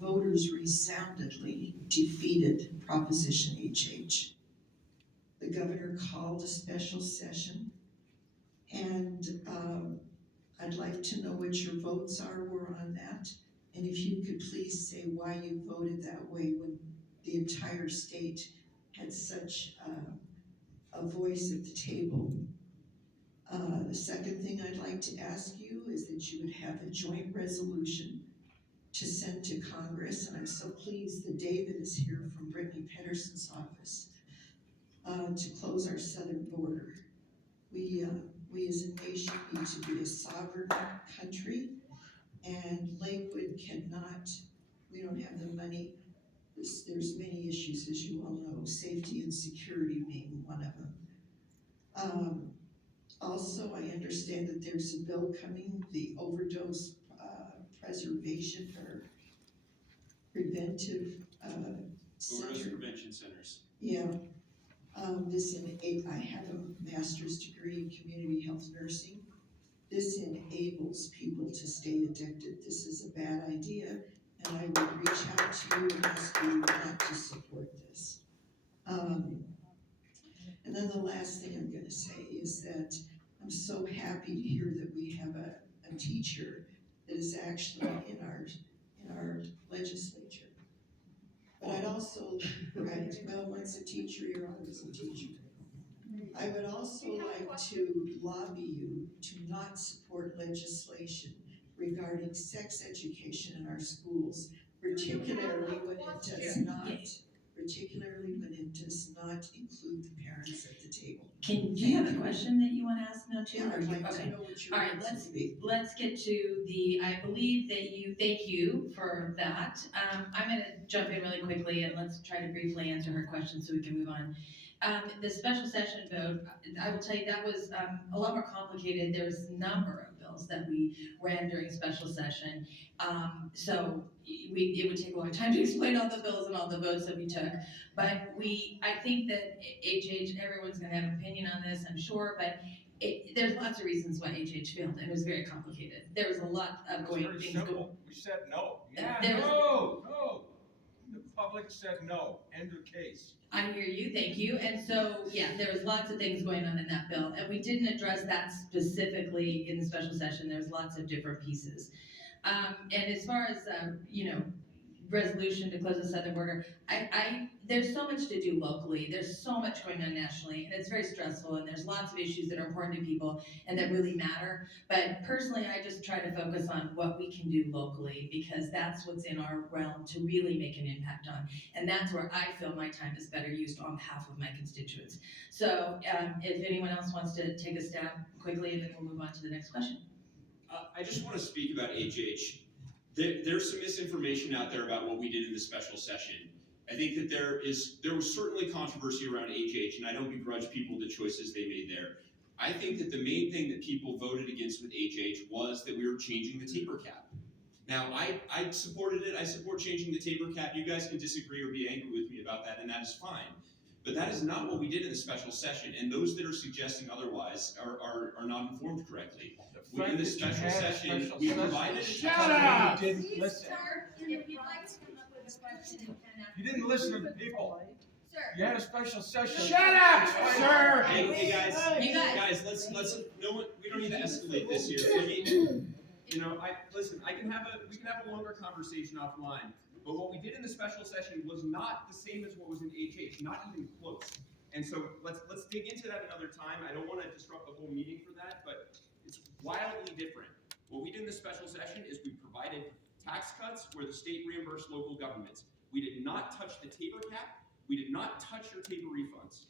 voters resoundingly defeated Proposition HH. The governor called a special session, and I'd like to know what your votes were on that, and if you could please say why you voted that way when the entire state had such a voice at the table. The second thing I'd like to ask you is that you would have a joint resolution to send to Congress, and I'm so pleased that David is here from Brittany Pedersen's office to close our southern border. We as a nation need to be a sovereign country, and Lakewood cannot, we don't have the money. There's many issues, as you all know, safety and security being one of them. Also, I understand that there's a bill coming, the overdose preservation or preventive overdose prevention centers. Yeah. I have a master's degree in community health nursing. This enables people to stay addicted. This is a bad idea, and I would reach out to you and ask you not to support this. And then the last thing I'm going to say is that I'm so happy to hear that we have a teacher that is actually in our legislature. But I'd also, right, well, once a teacher, you're always a teacher. I would also like to lobby you to not support legislation regarding sex education in our schools, particularly when it does not include the parents at the table. Do you have a question that you want to ask now too? Yeah, I'd like to know what your all right, let's get to the, I believe that thank you for that. I'm going to jump in really quickly and let's try to briefly answer her question so we can move on. The special session vote, I will tell you that was a lot more complicated. There's a number of bills that we ran during special session. So it would take a long time to explain all the bills and all the votes that we took. But I think that HH, everyone's gonna have an opinion on this, I'm sure, but there's lots of reasons why HH failed, and it was very complicated. There was a lot of We said no. No. The public said no. End of case. I hear you, thank you. And so, yeah, there was lots of things going on in that bill, and we didn't address that specifically in the special session. There's lots of different pieces. And as far as, resolution to close the southern border, there's so much to do locally, there's so much going on nationally, and it's very stressful, and there's lots of issues that are important to people and that really matter. But personally, I just try to focus on what we can do locally, because that's what's in our realm to really make an impact on. And that's where I feel my time is better used on behalf of my constituents. So if anyone else wants to take a stab quickly, and then we'll move on to the next question. I just want to speak about HH. There's some misinformation out there about what we did in the special session. I think that there was certainly controversy around HH, and I don't begrudge people the choices they made there. I think that the main thing that people voted against with HH was that we were changing the TABOR cap. Now, I supported it. I support changing the TABOR cap. You guys can disagree or be angry with me about that, and that is fine. But that is not what we did in the special session, and those that are suggesting otherwise are not informed correctly. In the special session, we provided. Shut up! You didn't listen. If you'd like to come up with a question, you can. You didn't listen to the people. Sir. You had a special session. Shut up, sir! Hey guys, let's we don't need to escalate this here. We can have a longer conversation offline. But what we did in the special session was not the same as what was in HH, not even close. And so let's dig into that another time. I don't want to disrupt the whole meeting for that, but it's wildly different. What we did in the special session is we provided tax cuts where the state reimbursed local governments. We did not touch the TABOR cap. We did not touch your TABOR refunds.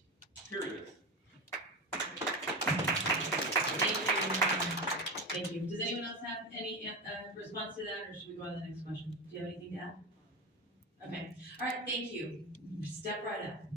Period. Thank you. Does anyone else have any response to that, or should we go on to the next question? Do you have anything to add? Okay. All right, thank you. Step right up.